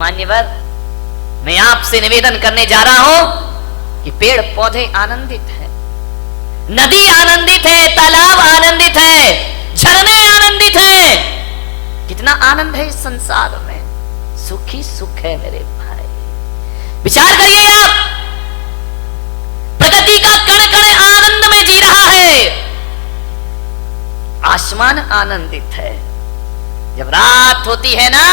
मान्यवर, मैं आपसे निवेदन करने जा रहा हूं कि पेड़ पौधे आनंदित हैं, नदी आनंदित है, तालाब आनंदित है, झरने आनंदित हैं। कितना आनंद है इस संसार में, सुखी सुख है मेरे भाई। विचार करिए आप, प्रकृति का कण कण आनंद में जी रहा है, आसमान आनंदित है। जब रात होती है ना,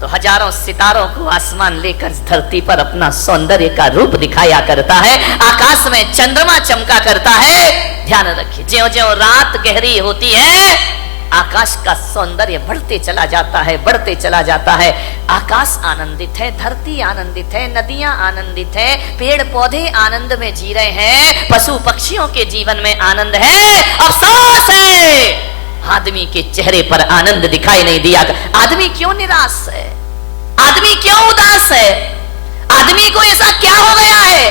तो हजारों सितारों को आसमान लेकर धरती पर अपना सौंदर्य का रूप दिखाया करता है। आकाश में चंद्रमा चमका करता है। ध्यान रखिए, ज्यों ज्यों रात गहरी होती है, आकाश का सौंदर्य बढ़ते चला जाता है, बढ़ते चला जाता है। आकाश आनंदित है, धरती आनंदित है, नदियां आनंदित है, पेड़ पौधे आनंद में जी रहे हैं, पशु पक्षियों के जीवन में आनंद है। अफसोस है, आदमी के चेहरे पर आनंद दिखाई नहीं दिया। आदमी क्यों निराश है, आदमी क्यों उदास है, आदमी को ऐसा क्या हो गया है?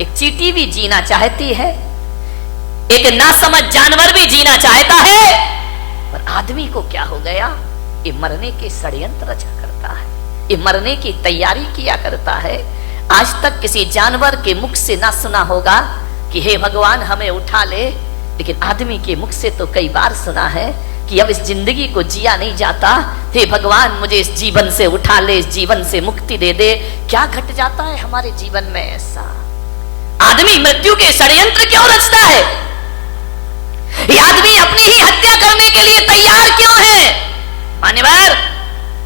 एक चींटी भी जीना चाहती है, एक नासमझ जानवर भी जीना चाहता है, पर आदमी को क्या हो गया? ये मरने के षड्यंत्र रचा करता है, ये मरने की तैयारी किया करता है। आज तक किसी जानवर के मुख से ना सुना होगा कि हे भगवान हमें उठा ले, लेकिन आदमी के मुख से तो कई बार सुना है कि अब इस जिंदगी को जिया नहीं जाता, हे भगवान मुझे इस जीवन से उठा ले, इस जीवन से मुक्ति दे दे। क्या घट जाता है हमारे जीवन में ऐसा? आदमी मृत्यु के षड्यंत्र क्यों रचता है? ये आदमी अपनी ही हत्या करने के लिए तैयार क्यों है? मान्यवर,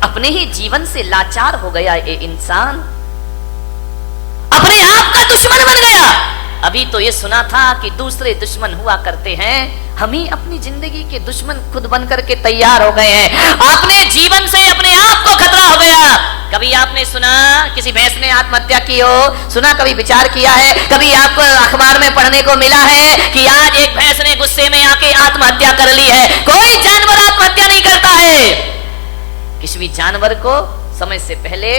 अपने ही जीवन से लाचार हो गया ये इंसान, अपने आप का दुश्मन बन गया। अभी तो ये सुना था कि दूसरे दुश्मन हुआ करते हैं, हम ही अपनी जिंदगी के दुश्मन खुद बनकर के तैयार हो गए हैं। अपने जीवन से अपने आप को खतरा हो गया। कभी आपने सुना किसी भैंस ने आत्महत्या की हो? सुना? कभी विचार किया है? कभी आपको अखबार में पढ़ने को मिला है कि आज एक भैंस ने गुस्से में आके आत्महत्या कर ली है? कोई जानवर आत्महत्या नहीं करता है। किसी भी जानवर को समय से पहले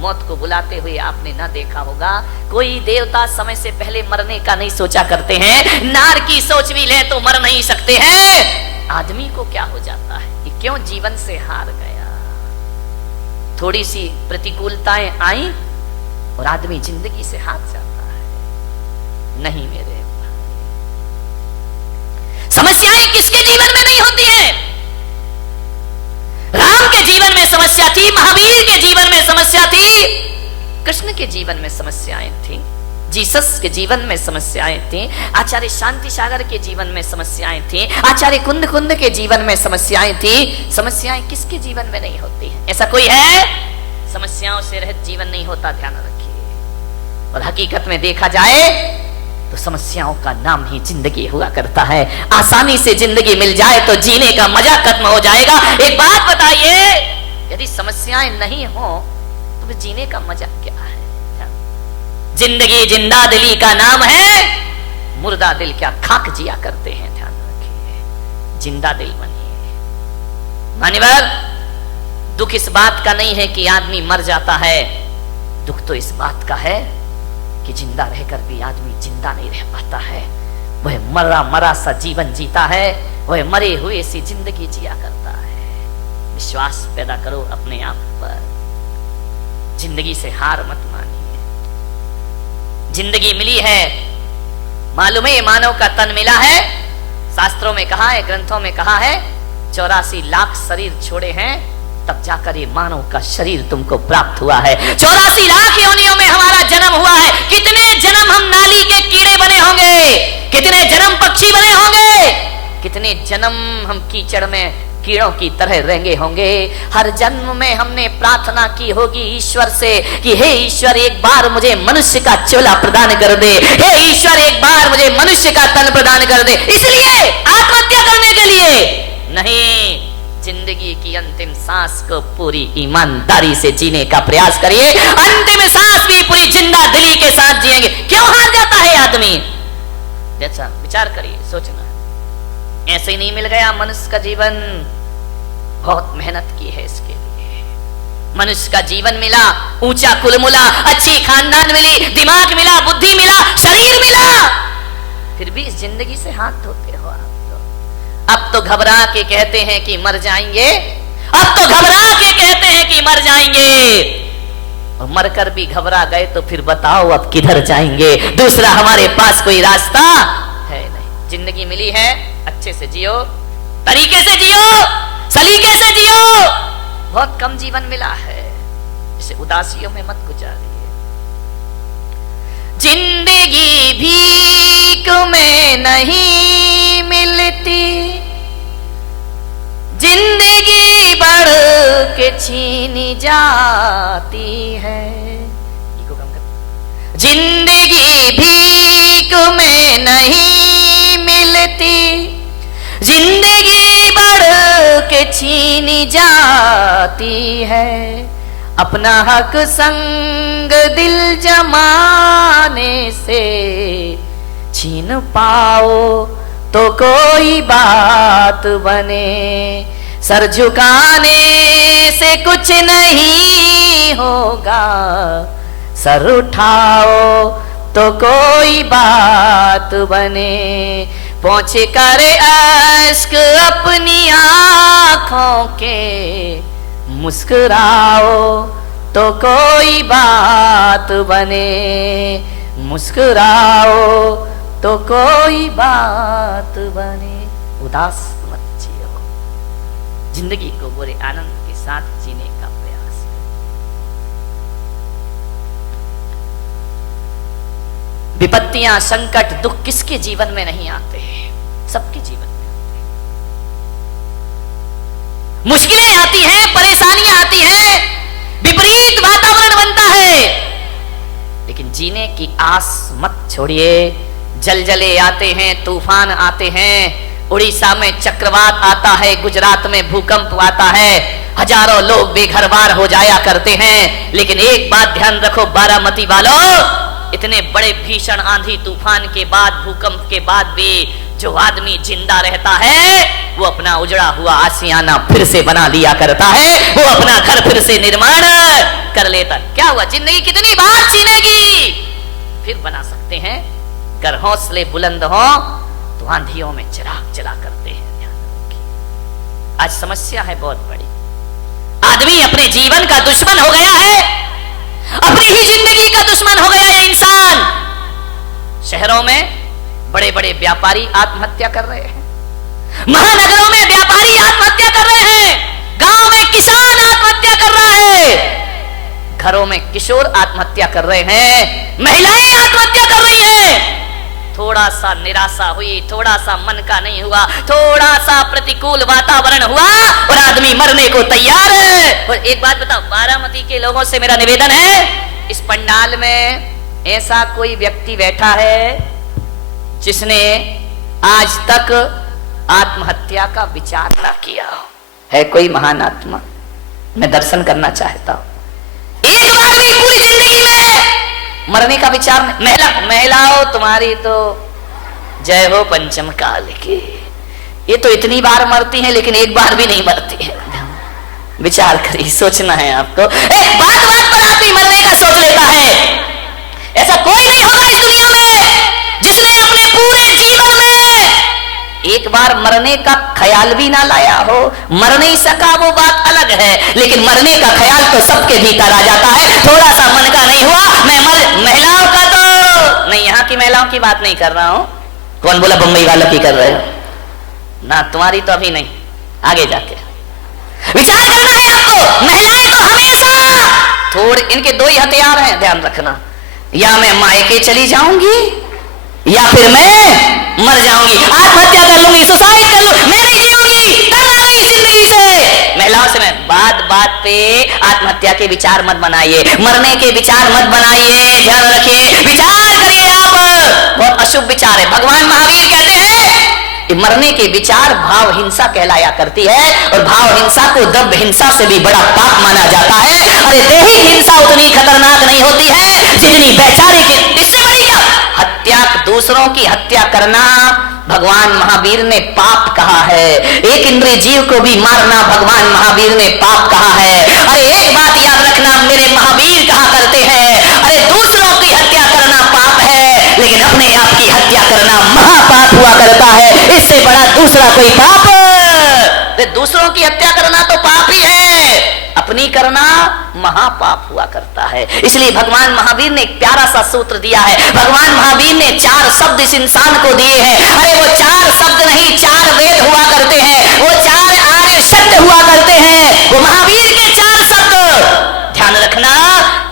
मौत को बुलाते हुए आपने ना देखा होगा। कोई देवता समय से पहले मरने का नहीं सोचा करते हैं। नार की सोच भी ले तो मर नहीं सकते हैं। आदमी को क्या हो जाता है? ये क्यों जीवन से हार गया? थोड़ी सी प्रतिकूलताएं आई और आदमी जिंदगी से हार जाता है। नहीं मेरे भाई, समस्याएं किसके जीवन में नहीं होती हैं? राम के जीवन में समस्या थी, महावीर के जीवन में समस्या थी, कृष्ण के जीवन में समस्याएं थी, जीसस के जीवन में समस्याएं थी, आचार्य शांति सागर के जीवन में समस्याएं थी, आचार्य कुंद कुंद के जीवन में समस्याएं थी। समस्याएं किसके जीवन में नहीं होती है? ऐसा कोई है? समस्याओं से रहित जीवन नहीं होता, ध्यान रखिए। और हकीकत में देखा जाए तो समस्याओं का नाम ही जिंदगी हुआ करता है। आसानी से जिंदगी मिल जाए तो जीने का मजा खत्म हो जाएगा। एक बात बताइए, यदि समस्याएं नहीं हो तो जीने का मजा क्या है? जिंदगी जिंदा दिली का नाम है, मुर्दा दिल क्या खाक जिया करते हैं। ध्यान रखिए, जिंदा दिल बनिए। मान्यवर, दुख इस बात का नहीं है कि आदमी मर जाता है, दुख तो इस बात का है कि जिंदा रहकर भी आदमी जिंदा नहीं रह पाता है। वह मरा मरा सा जीवन जीता है, वह मरे हुए सी जिंदगी जिया करता है। विश्वास पैदा करो अपने आप पर, जिंदगी से हार मत मानिए। जिंदगी मिली है, मालूम है, मानव का तन मिला है। शास्त्रों में कहा है, ग्रंथों में कहा है, 84 लाख शरीर छोड़े हैं तब जाकर ये मानव का शरीर तुमको प्राप्त हुआ है। 84 लाख योनियों में हमारा जन्म हुआ है। कितने जन्म हम नाली के कीड़े बने होंगे, कितने जन्म पक्षी बने होंगे, कितने जन्म हम कीचड़ में कीड़ों की तरह रहेंगे होंगे। हर जन्म में हमने प्रार्थना की होगी ईश्वर से कि हे ईश्वर, एक बार मुझे मनुष्य का चोला प्रदान कर दे, हे ईश्वर एक बार मुझे मनुष्य का तन प्रदान कर दे। इसलिए आत्महत्या करने के लिए नहीं, जिंदगी की अंतिम सांस को पूरी ईमानदारी से जीने का प्रयास करिए। अंतिम सांस भी पूरी जिंदा दिली के साथ जिएंगे। क्यों हार जाता है आदमी? जैसा विचार करिए, सोचना। ऐसे ही नहीं मिल गया मनुष्य का जीवन, बहुत मेहनत की है इसके लिए। मनुष्य का जीवन मिला, ऊंचा कुल मिला, अच्छी खानदान मिली, दिमाग मिला, बुद्धि मिला, शरीर मिला, फिर भी इस जिंदगी से हाथ धोते हो आप। अब तो घबरा के कहते हैं कि मर जाएंगे, अब तो घबरा के कहते हैं कि मर जाएंगे, और मरकर भी घबरा गए तो फिर बताओ अब किधर जाएंगे? दूसरा हमारे पास कोई रास्ता है नहीं। जिंदगी मिली है, अच्छे से जियो, तरीके से जियो, सलीके से जियो। बहुत कम जीवन मिला है, इसे उदासियों में मत गुजारिए। जिंदगी भीख में नहीं मिलती, जिंदगी बढ़ के छीनी जाती है। जिंदगी भीख में नहीं मिलती, जिंदगी बढ़ के छीनी जाती है। अपना हक संग दिल जमाने से छीन पाओ तो कोई बात बने। सर झुकाने से कुछ नहीं होगा, सर उठाओ तो कोई बात बने। पोंछ कर अश्क अपनी आंखों के, मुस्कुराओ तो कोई बात बने। मुस्कुराओ तो कोई बात बने। उदास मत जियो, जिंदगी को बुरे आनंद के साथ जीने का प्रयास करो। विपत्तियां, संकट, दुख किसके जीवन में नहीं आते हैं? सबके जीवन में आते हैं। मुश्किलें आती हैं, परेशानियां आती हैं, विपरीत वातावरण बनता है, लेकिन जीने की आस मत छोड़िए। जलजले आते हैं, तूफान आते हैं, उड़ीसा में चक्रवात आता है, गुजरात में भूकंप आता है, हजारों लोग बेघरबार हो जाया करते हैं। लेकिन एक बात ध्यान रखो बारामती वालों, इतने बड़े भीषण आंधी तूफान के बाद, भूकंप के बाद भी जो आदमी जिंदा रहता है वो अपना उजड़ा हुआ आशियाना फिर से बना लिया करता है, वो अपना घर फिर से निर्माण कर लेता। क्या हुआ, जिंदगी कितनी बार छीनेगी, फिर बना सकते हैं। अगर हौसले बुलंद हो तो आंधियों में चिराग जला करते हैं। ध्यान रखिए, आज समस्या है बहुत बड़ी। आदमी अपने जीवन का दुश्मन हो गया है, अपनी ही जिंदगी का दुश्मन हो गया है इंसान। शहरों में बड़े बड़े व्यापारी आत्महत्या कर रहे हैं, महानगरों में व्यापारी आत्महत्या कर रहे हैं, गांव में किसान आत्महत्या कर रहा है, घरों में किशोर आत्महत्या कर रहे हैं, महिलाएं आत्महत्या कर रही हैं। थोड़ा सा निराशा हुई, थोड़ा सा मन का नहीं हुआ, थोड़ा सा प्रतिकूल वातावरण हुआ और आदमी मरने को तैयार है। और एक बात बताओ, बारामती के लोगों से मेरा निवेदन है, इस पंडाल में ऐसा कोई व्यक्ति बैठा है जिसने आज तक आत्महत्या का विचार ना किया हो? है कोई महान आत्मा? मैं दर्शन करना चाहता हूं। एक बार भी पूरी जिंदगी में मरने का विचार नहीं। महिलाओं तुम्हारी तो जय हो पंचम काल की, ये तो इतनी बार मरती हैं लेकिन एक बार भी नहीं मरती है। विचार करिए, सोचना है आपको। बात बात पर आदमी मरने का सोच लेता है। ऐसा कोई नहीं होगा इस दुनिया में जिसने अपने पूरे जीवन में एक बार मरने का ख्याल भी ना लाया हो। मर नहीं सका वो बात अलग है, लेकिन मरने का ख्याल तो सबके भीतर आ जाता है। थोड़ा सा मन का नहीं हुआ, मैं महिलाओं का तो नहीं, यहाँ की महिलाओं की बात नहीं कर रहा हूं। कौन बोला बंबई वालों की कर रहे हो ना? तुम्हारी तो अभी नहीं, आगे जाके विचार करना है आपको। महिलाएं तो हमेशा थोड़े, इनके दो ही हथियार हैं, ध्यान रखना। या मैं मायके चली जाऊंगी या फिर मैं मर जाऊंगी, आत्महत्या कर लूंगी, सुसाइड कर लूंगी, मैं नहीं जीऊंगी, तंग आ गई जिंदगी से। महिलाओं से मैं बात बात पे आत्महत्या के विचार मत बनाइए, मरने के विचार मत बनाइए। ध्यान रखिए, विचार करिए आप, बहुत अशुभ विचार है। भगवान महावीर कहते हैं मरने के विचार भाव हिंसा कहलाया करती है, और भाव हिंसा को द्रव्य हिंसा से भी बड़ा पाप माना जाता है। अरे देही हिंसा उतनी खतरनाक नहीं होती है जितनी वैचारिक, इससे बड़ी क्या हत्या, दूसरों की हत्या करना भगवान महावीर ने पाप कहा है। एक इंद्रिय जीव को भी मारना भगवान महावीर ने पाप कहा है। अरे एक बात याद रखना, मेरे महावीर कहा करते हैं, अरे दूसरों की हत्या करना पाप है, लेकिन अपने आप की हत्या करना महापाप हुआ करता है। इससे बड़ा दूसरा कोई पाप, दूसरों की हत्या करना तो पाप ही है, करना महापाप हुआ करता है। इसलिए भगवान महावीर ने एक प्यारा सा सूत्र दिया है। भगवान महावीर ने 4 शब्द इस इंसान को दिए हैं। अरे वो 4 शब्द नहीं, 4 वेद हुआ करते हैं, वो 4 आर्य शब्द हुआ करते हैं, वो महावीर के 4 शब्द। ध्यान रखना,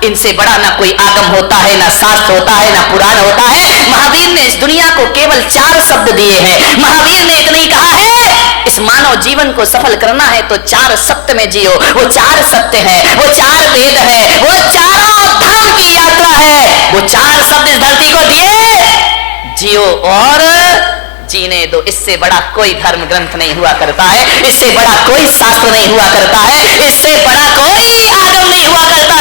इनसे बड़ा ना कोई आगम होता है, ना शास्त्र होता है, ना पुराण होता है। महावीर ने इस दुनिया को केवल 4 शब्द दिए हैं। महावीर ने इतना ही कहा है, इस मानव जीवन को सफल करना है तो 4 सत्य में जियो। वो 4 सत्य है, वो 4 वेद है, वो चारों धाम की यात्रा है। वो 4 शब्द इस धरती को दिए, जियो और जीने दो। इससे बड़ा कोई धर्म ग्रंथ नहीं हुआ करता है, इससे बड़ा कोई शास्त्र नहीं हुआ करता है, इससे बड़ा कोई आगम नहीं हुआ करता